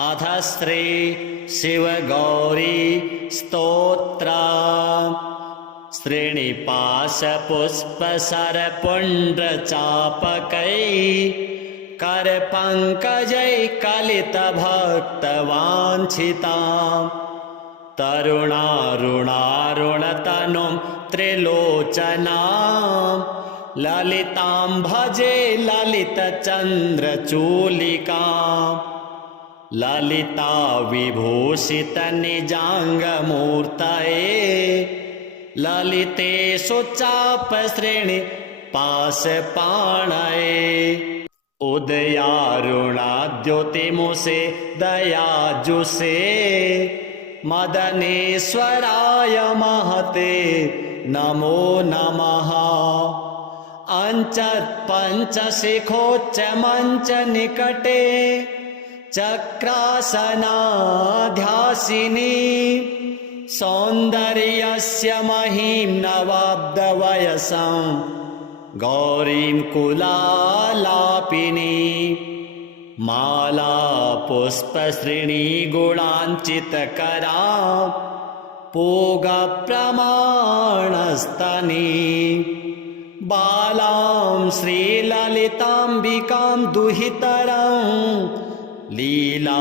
अथ श्री शिवगौरी स्तोत्र। श्रीनिपाशपुष्पसरपुण्ड्रचापकै करपङ्कजैकलितभक्तवाञ्छितां तरुणारुणारुणतनुं त्रिलोचनां ललितां भजे ललितचन्द्रचूलिकाम् ललिता विभूषित निजाङ्गमूर्तये ललितेषु चापश्रेणि पाशपाणये उदयारुणाद्योतिमुषे दयाजुषे मदनेश्वराय महते नमो नमः। अञ्चत्पञ्चशिखोच्च मञ्च निकटे चक्रासनाध्यासिनी सौन्दर्यस्य महीं नवाब्दवयसं गौरीं कुलालापिनी माला पुष्पश्रेणी गुणाञ्चितकरां पूगप्रमाणस्तनी बालां श्रीललिताम्बिकां दुहितरं लीलासमुद्रां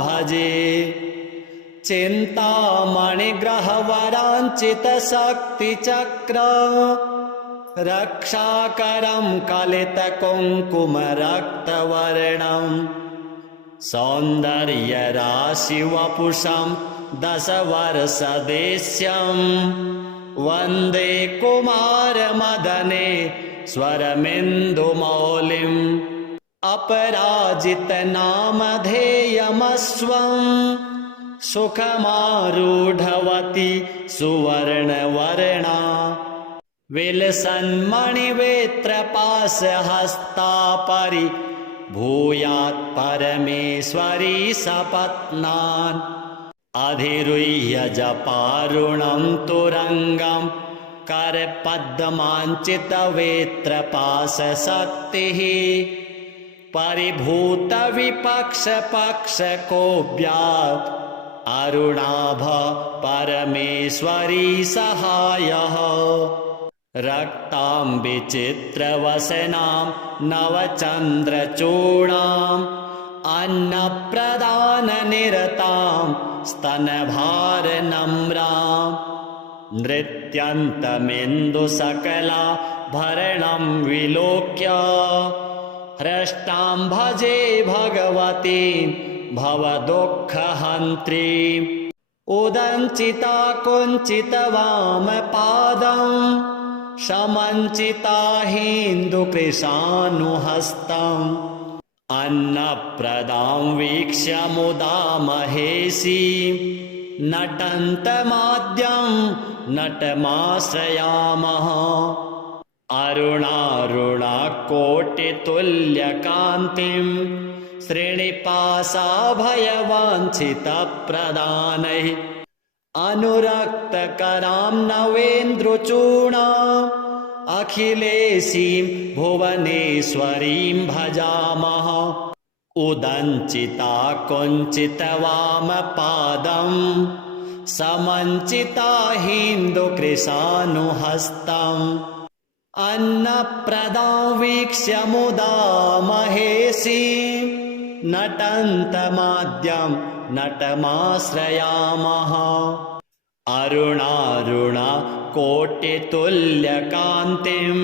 भजे चिन्तामणिग्रहवराञ्चितशक्तिचक्र रक्षाकरं कलितकुङ्कुमरक्तवर्णं सौन्दर्यराशिवपुषं दशवर्षदेश्यं वन्दे कुमारमदने स्वरमिन्दुमौलिम् अपराजितनामधेयमस्वं सुखमारूढवती सुवर्णवर्णा विलसन्मणिवेत्रपाशहस्ता परिभूयात् परमेश्वरी सपत्नान् अधिरुह्य जपारुणं तुरङ्गं करपद्माञ्चितवेत्रपाशशक्तिः परिभूतविपक्षपक्षकोऽव्यात् अरुणाभ परमेश्वरी सहायः रक्तां विचित्रवसनां नवचन्द्रचूडाम् अन्नप्रदाननिरतां स्तनभारनम्रां नृत्यन्तमिन्दुसकलाभरणं विलोक्य हृष्टां भजे भगवतीं भवदुःखहन्त्रीम् उदञ्चिता कुञ्चितवामपादं समञ्चिता हिन्दुकृशानुहस्तम् अन्नप्रदां वीक्ष्य मुदा महेशीं नटन्तमाद्यं नटमाश्रयामः अरुणारुणाकोटितुल्यकान्तिं श्रीनिपाशाभयवाञ्छितप्रदानैः अनुरक्तकरां नवेन्द्रचूडाम् अखिलेशीं भुवनेश्वरीं भजामः उदञ्चिता कुञ्चितवामपादं समञ्चिता हिन्दुकृशानुहस्तम् अन्नप्रदां वीक्ष्य मुदा महेशीं नटन्तमाद्यं नटमाश्रयामः अरुणारुणाकोटितुल्यकान्तिं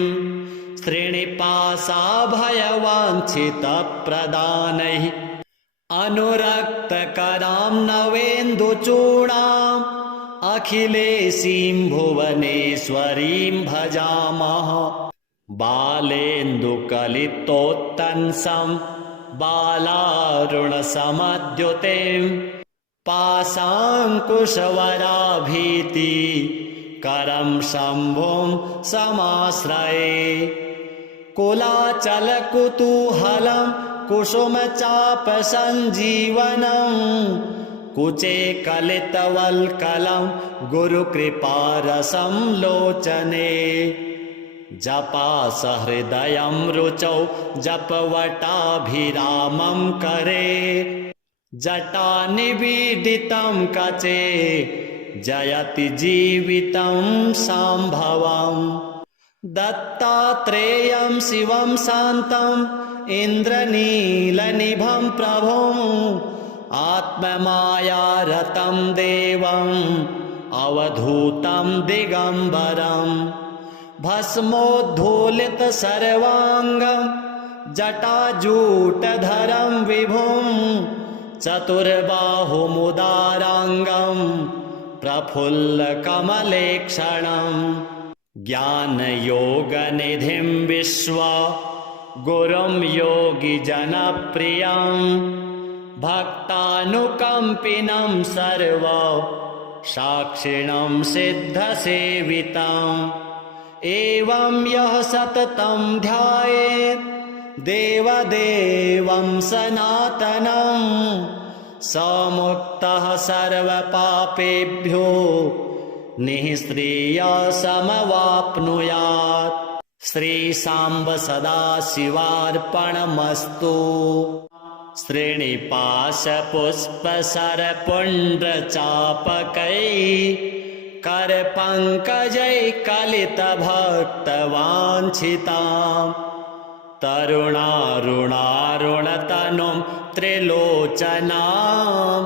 श्रीनिपाशाभयवाञ्छितप्रदानैः अनुरक्तकरां नवेन्दुचूडाम् अखिलेशीं भुवनेश्वरीं भजामः बालेन्दुकलितोत्तंसं बालारुणसमद्युतिं पाशाङ्कुशवराभीति करं शम्भुं समाश्रये कुलाचलकुतूहलं कुसुमचापसञ्जीवनं कुचे कलितवल्कलं गुरुकृपारसं लोचने जपासहृदयं रुचौ जपवटाभिरामं करे जटानिबीडितं कचे जयति जीवितं शाम्भवम् दत्तात्रेयं शिवं शान्तम् इन्द्रनीलनिभं प्रभुम् आत्ममायारतं देवम् अवधूतं दिगम्बरम् भस्मोद्धूलित सर्वाङ्गं जटाजूटधरं विभुम् चतुर्बाहुमुदाराङ्गं प्रफुल्लकमलेक्षणम् ज्ञानयोगनिधिं विश्वा गुरुं योगिजनप्रियं भक्तानुकम्पिनं सर्व साक्षिणं सिद्धसेवितम् एवं यः सततं ध्यायेत् देवदेवं सनातनं स मुक्तः सर्वपापेभ्यो निःश्रेयसमवाप्नुयात्। श्रीशाम्ब सदाशिवार्पणमस्तु। श्रीनिपाशपुष्पसरपुण्ड्रचापकैः करपङ्कजैः कलितभक्तवाञ्छिताम् तरुणारुणारुणतनुं त्रिलोचनां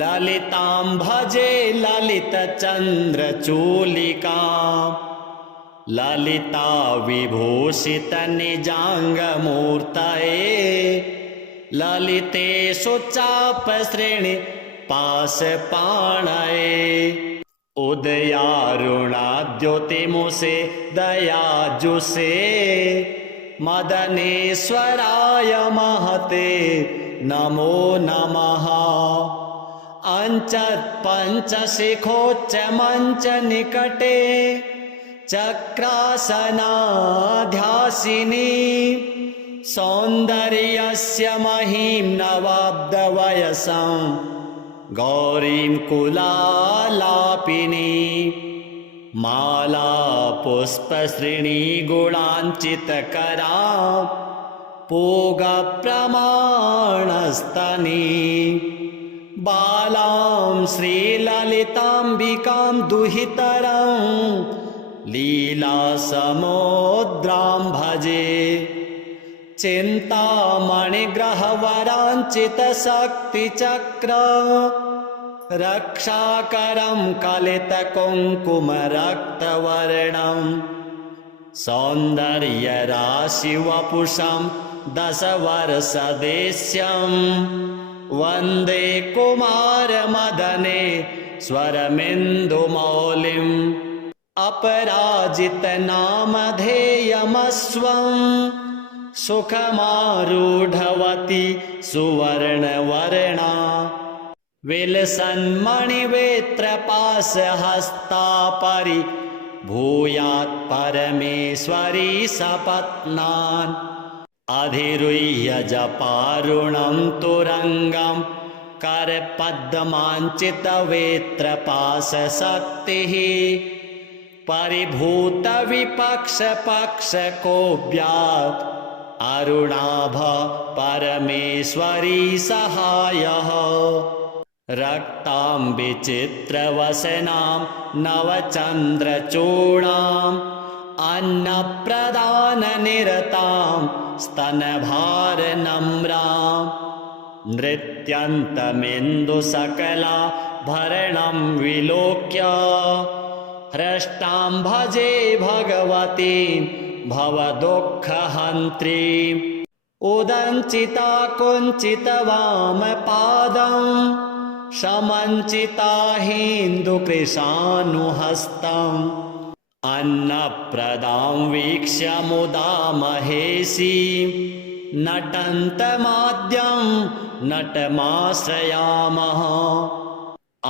ललितां भजे ललितचन्द्रचूलिकाम् ललिता विभूषितनिजाङ्गमूर्तये ललितेषु चापश्रेणि पाशपाणये उदयारुणाद्योतिमुषे दयाजुषे मदनेश्वराय महते नमो नमः। अंचत्पञ्चशिखोच्चमञ्चनिकटे चक्रासनाध्यासिनी सौन्दर्यस्य महीं नवाब्दवयसं गौरीं कुलालापिनी माला पुष्पश्रेणीगुणाञ्चितकरा पूगप्रमाणस्तनी बालां श्रीललिताम्बिकां दुहितरं लीलासमुद्रां भजे चिन्तामणिग्रहवराञ्चितशक्तिचक्र रक्षाकरं कलितकुङ्कुमरक्तवर्णं सौन्दर्यराशिवपुषं दशवर्षदेश्यं वन्दे कुमारमदने स्वरमिन्दुमौलिम् अपराजितनामधेयमस्वं सुखमारूढवती सुवर्णवर्णा विलसन्मणिवेत्रपाशहस्ता परिभूयात् परमेश्वरी सपत्नान् अधिरुह्य जपारुणं तुरङ्गं करपद्माञ्चितवेत्रपाशशक्तिः परिभूतविपक्षपक्षकोऽव्यात् अरुणाभ परमेश्वरी सहायः रक्तां विचित्रवसनां नवचन्द्रचूडाम् अन्नप्रदाननिरतां स्तनभारनम्रां नृत्यन्तमिन्दुसकलाभरणं विलोक्य हृष्टां भजे भगवतीं भवदुःखहन्त्रीम् उदञ्चिता कुञ्चितवामपादं समञ्चिता हिन्दुकृशानुहस्तम् अन्नप्रदां वीक्ष्य मुदा महेशीं नटन्तमाद्यं नटमाश्रयामः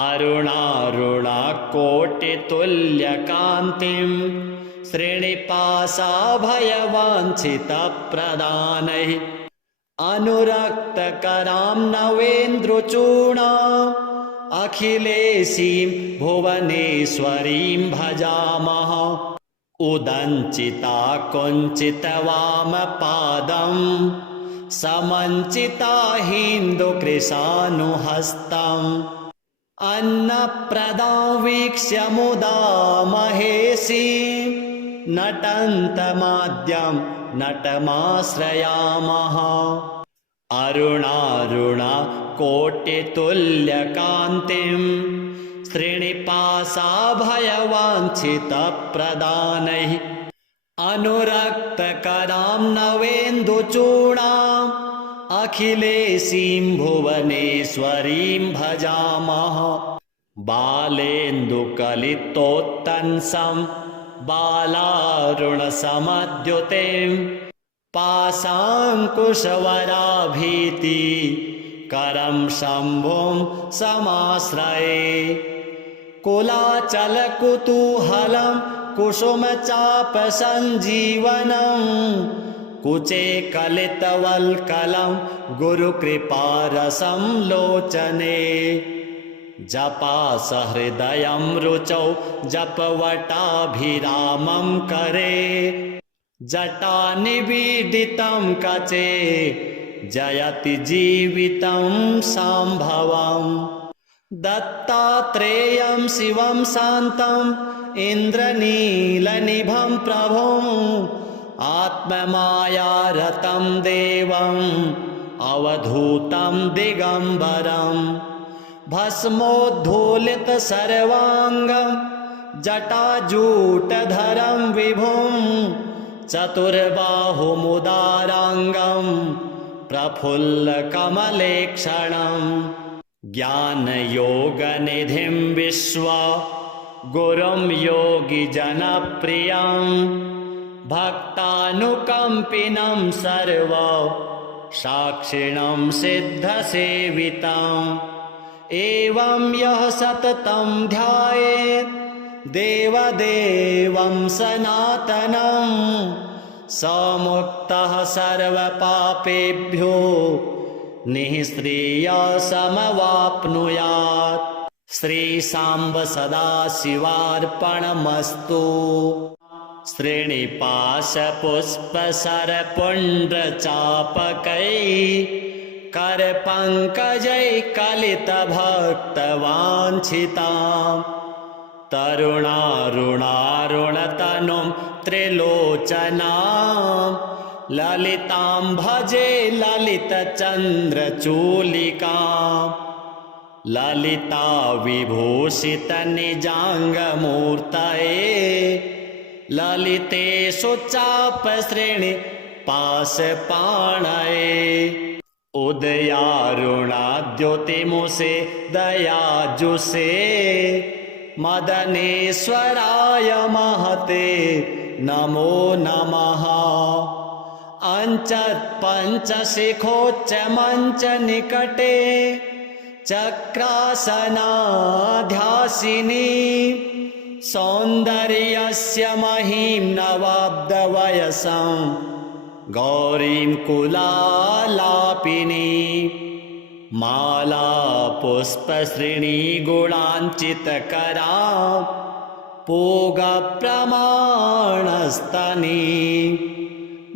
अरुणारुणाकोटितुल्यकान्तिं श्रीनिपाशाभयवाञ्छितप्रदानैः अनुरक्तकरां नवेन्द्रचूडाम् अखिलेशीं भुवनेश्वरीं भजामः उदञ्चिता कुञ्चितवामपादं समञ्चिता हिन्दुकृशानुहस्तम् अन्नप्रदां वीक्ष्य मुदा महेशी नटन्तमाद्यं नटमाश्रयामः अरुणारुणा कोटितुल्यकान्तिं श्रीनिपाशाभयवाञ्छितप्रदानैः अनुरक्तकरां नवेन्दुचूडाम् अखिलेशीं भुवनेश्वरीं भजामः बालेन्दुकलितोत्तंसं बालारुणसमद्युतिं पाशाङ्कुशवराभीति करं शम्भुं समाश्रये कुलाचलकुतूहलं कुसुमचापसञ्जीवनं कुचे कलितवल्कलं गुरुकृपारसं लोचने जपासहृदयं रुचौ जपवटाभिरामं करे जटानिबीडितं कचे जयति जीवितं शाम्भवम् दत्तात्रेयं शिवं शान्तं इन्द्रनीलनिभं प्रभुं आत्ममायारतं देवम् अवधूतं दिगम्बरं भस्मोद्धूलितसर्वाङ्गं जटाजूटधरं विभुं चतुर्बाहुमुदाराङ्गं प्रफुल्लकमलेक्षणं ज्ञानयोगनिधिं विश्वा गुरुं योगिजनप्रियं भक्तानुकम्पिनं सर्व साक्षिणं सिद्धसेवितम् एवं यः सततं ध्यायेत् देवदेवं सनातनं स मुक्तः सर्वपापेभ्यो निःश्रेयसमवाप्नुयात्। श्रीशाम्ब सदाशिवार्पणमस्तु। श्रीनिपाशपुष्पसरपुण्ड्रचापकैः करपङ्कजैः कलितभक्तवाञ्छितां तरुणारुणारुणतनुं त्रिलोचनां ललितां भजे ललितचन्द्रचूलिकां ललिता विभूषितनिजाङ्गमूर्तये ललितेषु चापश्रेणि पाशपाणये उदयारुणाद्योतिमुषे दयाजुषे मदनेश्वराय महते नमो नमः। अंचत्पञ्चशिखोच्चमञ्चनिकटे चक्रासनाध्यासिनी सौन्दर्यस्य महीं नवाब्दवयसं गौरीं कुलालापिनी माला पुष्पश्रेणीगुणाञ्चितकरां पूगप्रमाणस्तनी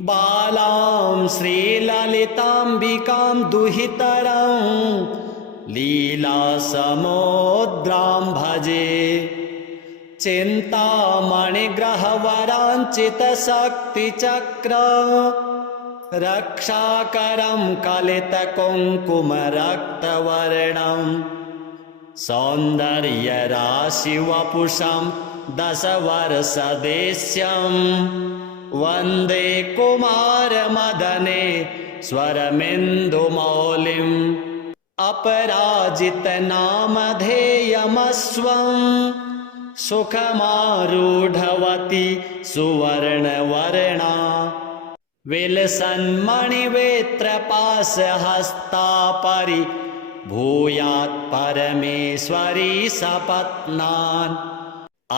बालां श्रीललिताम्बिकां दुहितरं लीलासमुद्रां भजे चिन्तामणिग्रहवराञ्चितशक्तिचक्र रक्षाकरं कलितकुङ्कुमरक्तवर्णं सौन्दर्यराशिवपुषं दशवर्षदेश्यं वन्दे कुमारमदने स्वरमिन्दुमौलिम् अपराजितनामधेयमस्वं सुखमारूढवती सुवर्णवर्णा विलसन्मणिवेत्रपाशहस्ता परिभूयात् परमेश्वरी सपत्नान्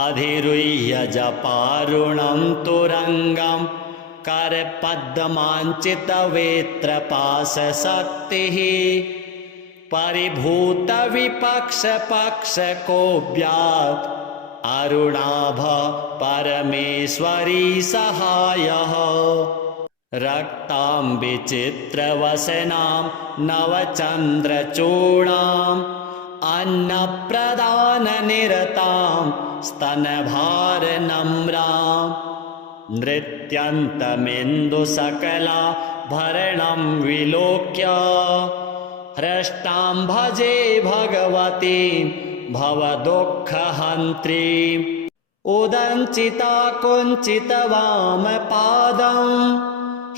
अधिरुह्य जपारुणं तुरङ्गं करपद्माञ्चितवेत्रपाशशक्तिः परिभूतविपक्षपक्षकोऽव्यात् अरुणाभ परमेश्वरी सहायः रक्तां विचित्रवसनां नवचन्द्रचूडाम् अन्नप्रदाननिरतां स्तनभारनम्राम् नृत्यन्तमिन्दुसकलाभरणं विलोक्य हृष्टां भजे भगवतीं भवदुःखहन्त्रीम् उदञ्चिता कुञ्चितवामपादं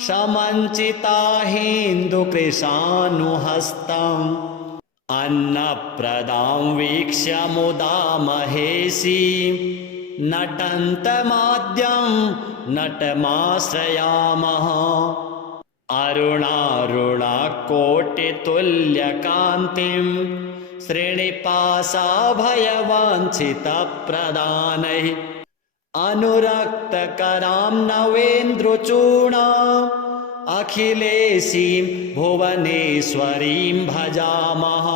समञ्चिता हिन्दुकृशानुहस्तम् अन्नप्रदां वीक्ष्य मुदा महेशीं नटन्तमाद्यं नटमाश्रयामः अरुणारुणाकोटितुल्यकान्तिं श्रीनिवासाभयवाञ्छितप्रदानैः अनुरक्तकरां नवेन्द्रचूडाम् अखिलेशीं भुवनेश्वरीं भजामः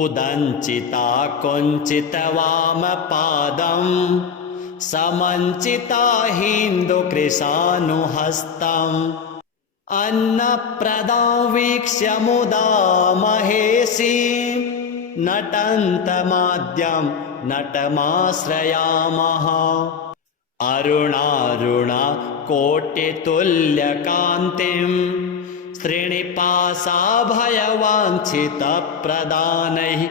उदञ्चिता कुञ्चितवामपादं समञ्चिता हिन्दुकृशानुहस्तम् अन्नप्रदां वीक्ष्य मुदा महेशीं नटन्तमाद्यं नटमाश्रयामः अरुणारुणाकोटितुल्यकान्तिं श्रीनिवासाभयवाञ्छितप्रदानैः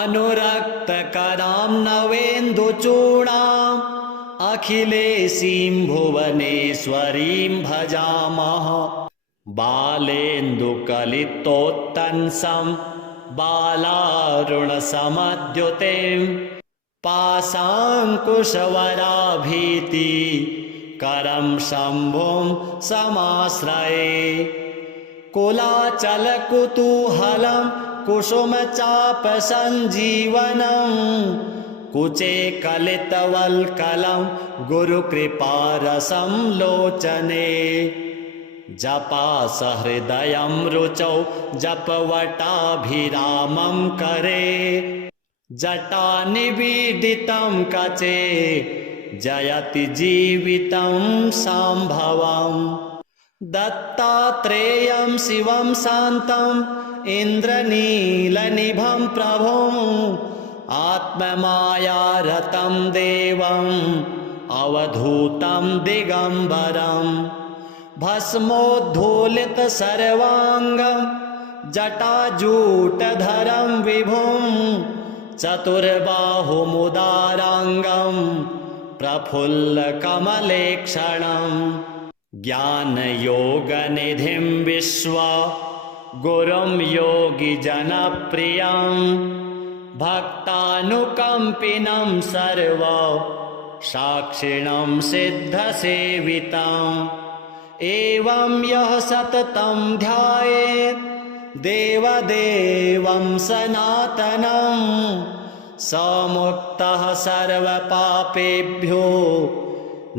अनुरक्तकरां नवेन्दुचूडाम् अखिलेशीं भुवनेश्वरीं भजामः बालेन्दुकलितोत्तंसं बालारुणसमद्युतिं पाशाङ्कुशवराभीति करं शम्भुं समाश्रये कुलाचलकुतूहलं कुसुमचापसञ्जीवनं कुचे कलितवल्कलं गुरुकृपारसं लोचने जपासहृदयं रुचौ जपवटाभिरामं करे जटानिबीडितं कचे जयति जीवितं शाम्भवम् दत्तात्रेयं शिवं शान्तम् इन्द्रनीलनिभं प्रभुम् आत्ममायारतं देवम् अवधूतं दिगम्बरम् भस्मोद्धूलितसर्वाङ्गं जटाजूटधरं विभुं चतुर्बाहुमुदाराङ्गं प्रफुल्लकमलेक्षणं ज्ञानयोगनिधिं विश्वा गुरुं योगिजनप्रियं भक्तानुकम्पिनं सर्व साक्षिणं सिद्धसेवितम् एवं यः सततं ध्यायेत् देवदेवं सनातनं स मुक्तः सर्वपापेभ्यो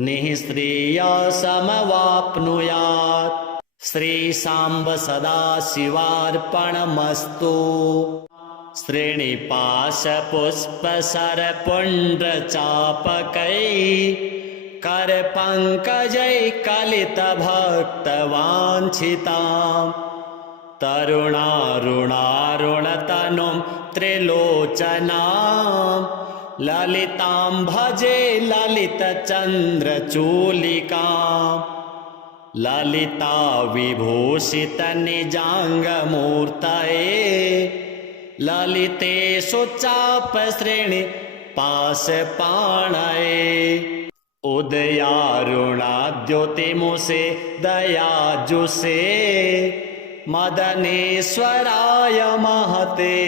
निःश्रेयसमवाप्नुयात्। श्रीशाम्ब सदाशिवार्पणमस्तु। श्रीनिवासपुष्पसरपुण्ड्रचापकै करपङ्कजैकलितभक्तवाञ्छितां तरुणारुणारुणतनुं त्रिलोचनां ललितां भजे ललितचन्द्रचूलिकाम् ललिता विभूषितनिजाङ्गमूर्तये ललितेषु चापश्रेणि पाशपाणये उदयारुणाद्योतिमुषे दयाजुषे मदनेश्वराय महते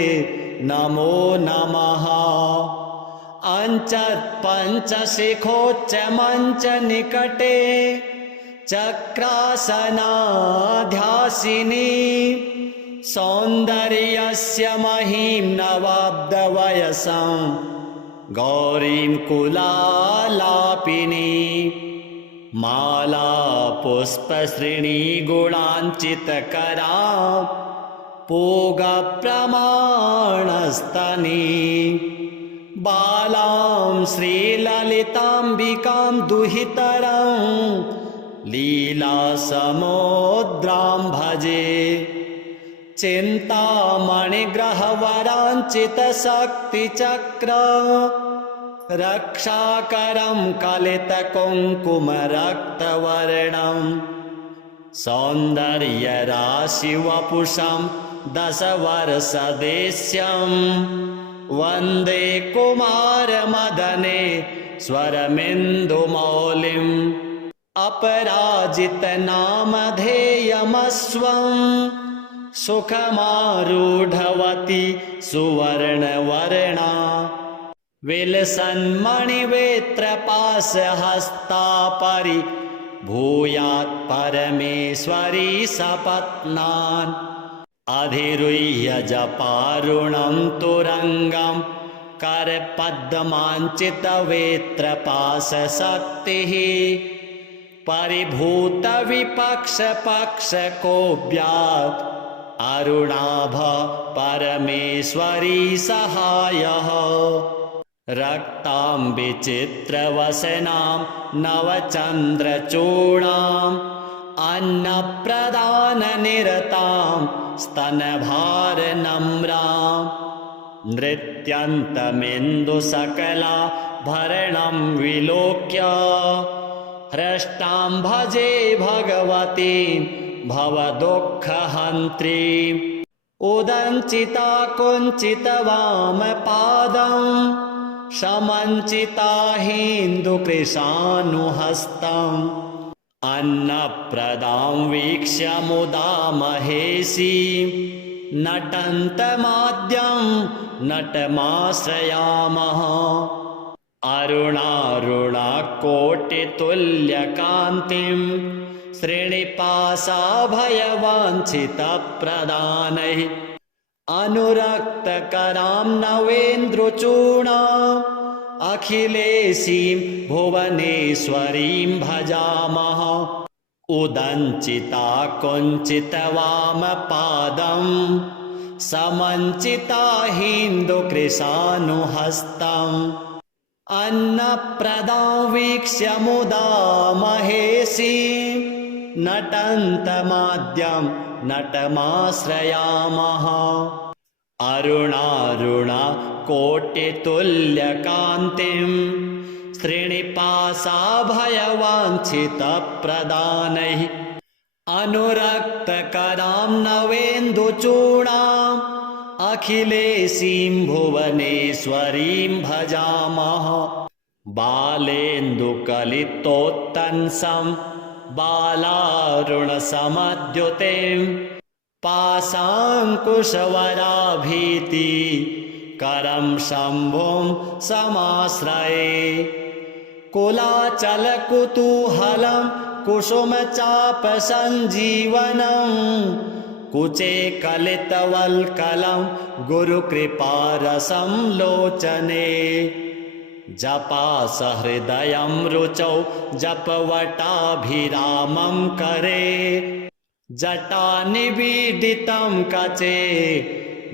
नमो नमः। अंचत्पञ्चशिखोच्चमञ्चनिकटे चक्रासनाध्यासिनी सौन्दर्यस्य महीं नवाब्दवयसं गौरीं कुलालापिनी माला पुष्पश्रेणीगुणाञ्चितकरां पूगप्रमाणस्तनी बालां श्रीललिताम्बिकां दुहितरां लीलासमुद्रां भजे चिन्तामणिग्रहवराञ्चितशक्तिचक्र रक्षाकरं कलितकुङ्कुमरक्तवर्णं सौन्दर्यराशिवपुषं दशवर्षदेश्यं वन्दे कुमारमदने स्वरमिन्दुमौलिम् अपराजितनामधेयमस्वं सुखमारूढवती सुवर्णवर्णा विलसन्मणिवेत्रपाशहस्ता परिभूयात् परमेश्वरी सपत्नान् अधिरुह्य जपारुणं तुरङ्गं करपद्माञ्चितवेत्रपाशशक्तिः परिभूतविपक्षपक्षकोऽव्यात् अरुणाभ परमेश्वरी सहायः रक्तां विचित्रवसनां नवचन्द्रचूडाम् अन्नप्रदाननिरतां स्तनभारनम्रां नृत्यन्तमिन्दुसकलाभरणं विलोक्य हृष्टां भजे भगवतीं भवदुःखहन्त्रीम् उदञ्चिता कुञ्चितवामपादं समञ्चिता हिन्दुकृशानुहस्तम् अन्नप्रदां वीक्ष्य मुदा महेशीं नटन्तमाद्यं नटमाश्रयामः अरुणारुणाकोटितुल्यकान्तिं श्रीनिपाशाभयवाञ्छितप्रदानैः अनुरक्तकरां नवेन्द्रचूडाम् अखिलेशीं भुवनेश्वरीं भजामः उदञ्चिता कुञ्चितवामपादं समञ्चिता हिन्दुकृशानुहस्तम् अन्नप्रदां वीक्ष्य मुदा महेशीं नटन्तमाद्यं नटमाश्रयामः अरुणारुणाकोटितुल्यकान्तिं श्रीनिपाशाभयवाञ्छितप्रदानैः अनुरक्तकरां नवेन्दुचूडाम् अखिलेशीं भुवनेश्वरीं भजामः बालेन्दुकलितोत्तंसं बालारुणसमद्युतिं पाशाङ्कुशवराभीति करं शम्भुं समाश्रये कुलाचलकुतूहलं कुसुमचापसञ्जीवनं कुचे कलितवल्कलं गुरुकृपारसं लोचने जपासहृदयं रुचौ जपवटाभिरामं करे जटानिबीडितं कचे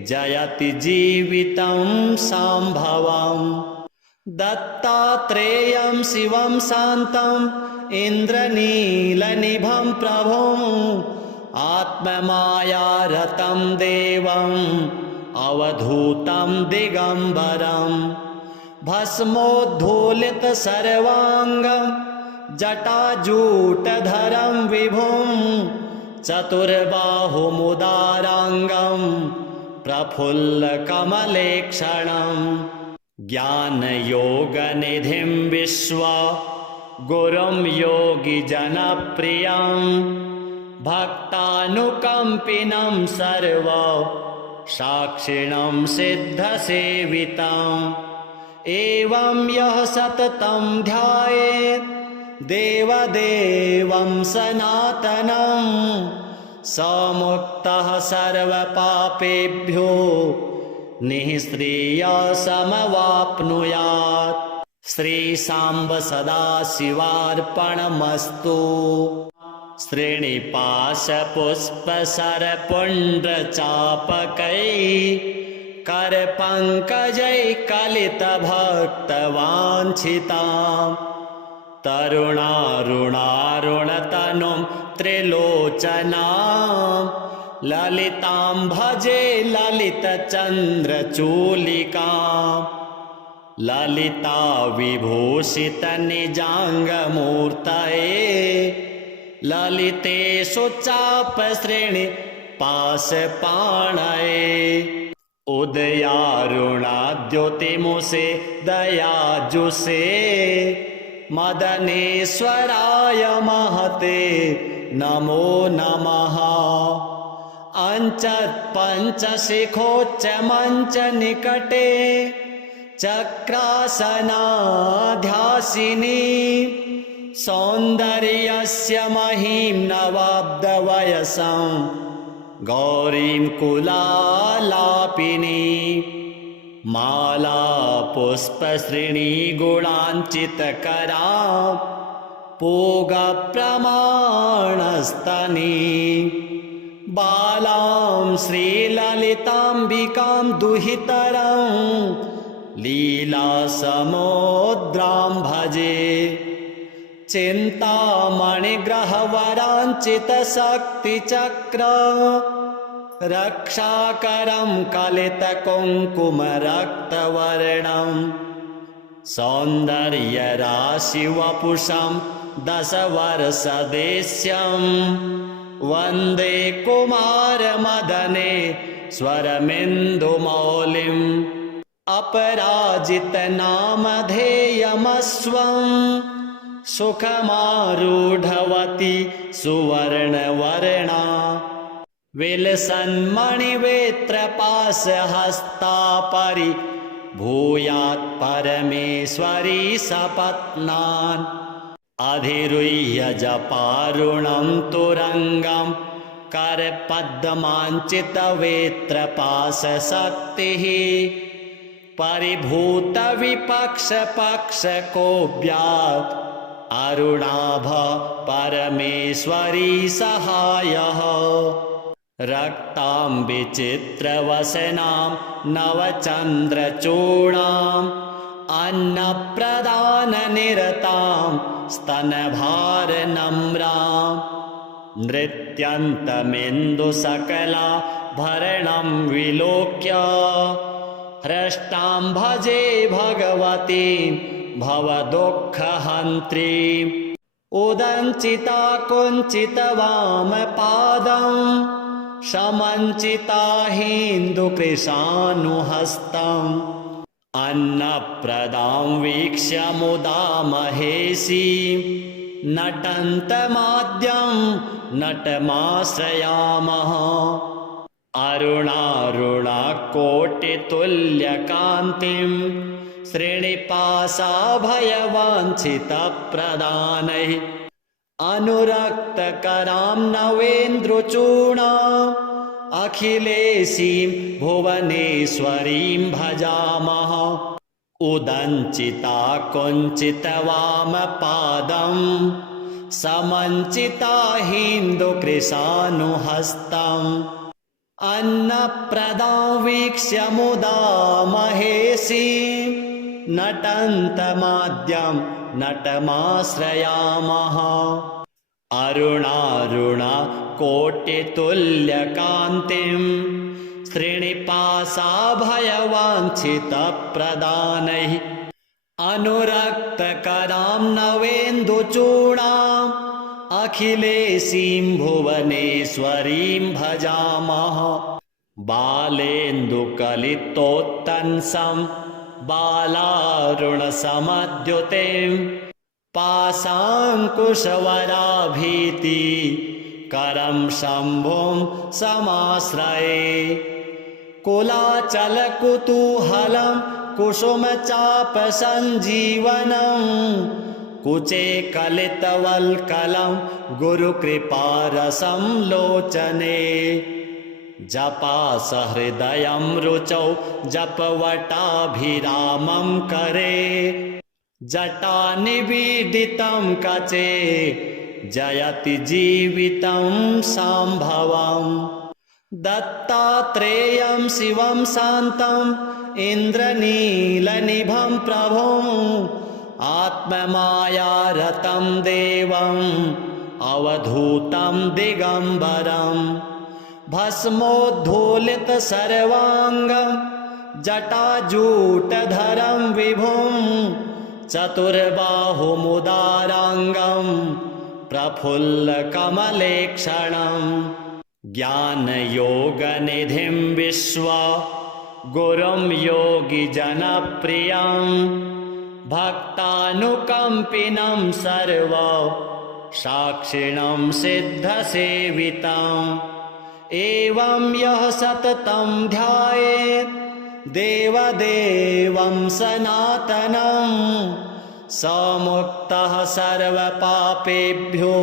जयति जीवितं शाम्भवम् दत्तात्रेयं शिवं शान्तम् इन्द्रनीलनिभं प्रभुम् आत्ममायारतं देवम् अवधूतं दिगम्बरं भस्मोद्धूलितसर्वाङ्गं जटाजूटधरं विभुं चतुर्बाहुमुदाराङ्गं प्रफुल्लकमलेक्षणं ज्ञानयोगनिधिं विश्वा गुरुं योगिजनप्रियं भक्तानुकम्पिनं सर्व साक्षिणं सिद्धसेवितम् एवं यः सततं ध्यायेत् देवदेवं सनातनं स मुक्तः सर्वपापेभ्यो निःश्रेयसमवाप्नुयात्। श्रीशाम्ब सदाशिवार्पणमस्तु। श्रीनिपाशपुष्पसरपुण्ड्रचापकै करपङ्कजैकलितभक्तवाञ्छिताम् तरुणारुणारुणतनुं त्रिलोचनाम् ललितां भजे ललितचन्द्रचूलिकाम् ललिता विभूषितनिजाङ्गमूर्तये ललितेषु चापश्रेणि पाशपाणये उदयारुणाद्योतिमुषे दयाजुषे मदनेश्वराय महते नमो नमः अञ्चत्पञ्चशिखोच्च मञ्च निकटे चक्रासनाध्यासिनी सौन्दर्यस्य महीं नवाब्दवयसं गौरीं कुलालापिनी माला पुष्पश्रेणी गुणाञ्चितकरा पूगप्रमाणस्तनी बालां श्रीललिताम्बिकां दुहितरं लीलासमुद्रां भजे चिन्तामणिग्रहवराञ्चितशक्तिचक्र रक्षाकरं कलितकुङ्कुमरक्तवर्णं सौन्दर्यराशिवपुषं दशवर्षदेश्यं वन्दे कुमारमदने स्वरमिन्दुमौलिम् अपराजितनामधेयमस्वं सुखमारूढवती सुवर्णवर्णा विलसन्मणिवेत्रपाशहस्ता परिभूयात् परमेश्वरी सपत्नान् अधिरुह्य जपारुणं तुरङ्गं करपद्माञ्चितवेत्रपाशशक्तिः परिभूतविपक्षपक्षकोऽव्यात् अरुणाभ परमेश्वरी सहायः रक्तां विचित्रवसनां नवचन्द्रचूडाम् अन्नप्रदाननिरतां स्तनभारनम्रां नृत्यन्तमिन्दुसकलाभरणं विलोक्य हृष्टां भजे भगवतीं भवदुःखहन्त्रीम् उदञ्चिता कुञ्चितवामपादं समञ्चिता हिन्दुकृशानुहस्तम् अन्नप्रदां वीक्ष्य मुदा महेशीं नटन्तमाद्यं नटमाश्रयामः अरुणारुणाकोटितुल्यकान्तिं श्रीनिपाशाभयवाञ्छितप्रदानैः अनुरक्तकरां नवेन्द्रचूडाम् अखिलेशीं भुवनेश्वरीं भजामः उदञ्चिता कुञ्चितवामपादं समञ्चिता हिन्दुकृशानुहस्तम् अन्नप्रदां वीक्ष्य मुदा महेशीं नटन्तमाद्यं नटमाश्रयामः अरुणारुणाकोटितुल्यकान्तिं श्रीनिपाशाभयवाञ्छितप्रदानैः अनुरक्तकरां नवेन्दुचूडाम् अखिलेशीं भुवनेश्वरीं भजामः बालेन्दुकलितोत्तंसं बालारुणसमद्युतिं पाशाङ्कुशवराभीति करं शम्भुं समाश्रये कुलाचलकुतूहलं कुसुमचापसञ्जीवनं कुचे कलितवल्कलं गुरुकृपारसं लोचने जपासहृदयं रुचौ जपवटाभिरामं करे जटानिबीडितं कचे जयति जीवितं शाम्भवम् दत्तात्रेयं शिवं शान्तम् इन्द्रनीलनिभं प्रभुम् आत्ममायारतं देवम् अवधूतं दिगम्बरम् भस्मोद्धूलितसर्वाङ्गं जटाजूटधरं विभुं चतुर्बाहुमुदाराङ्गं प्रफुल्लकमलेक्षणम् ज्ञानयोगनिधिं विश्वा गुरुं योगिजनप्रियं भक्तानुकम्पिनं सर्व साक्षिणं सिद्धसेवितम् एवं यः सततं ध्यायेत् देवदेवं सनातनं स मुक्तः सर्वपापेभ्यो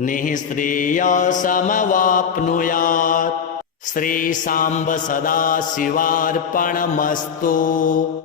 निःश्रेयसमवाप्नुयात्। श्रीशाम्ब सदाशिवार्पणमस्तु।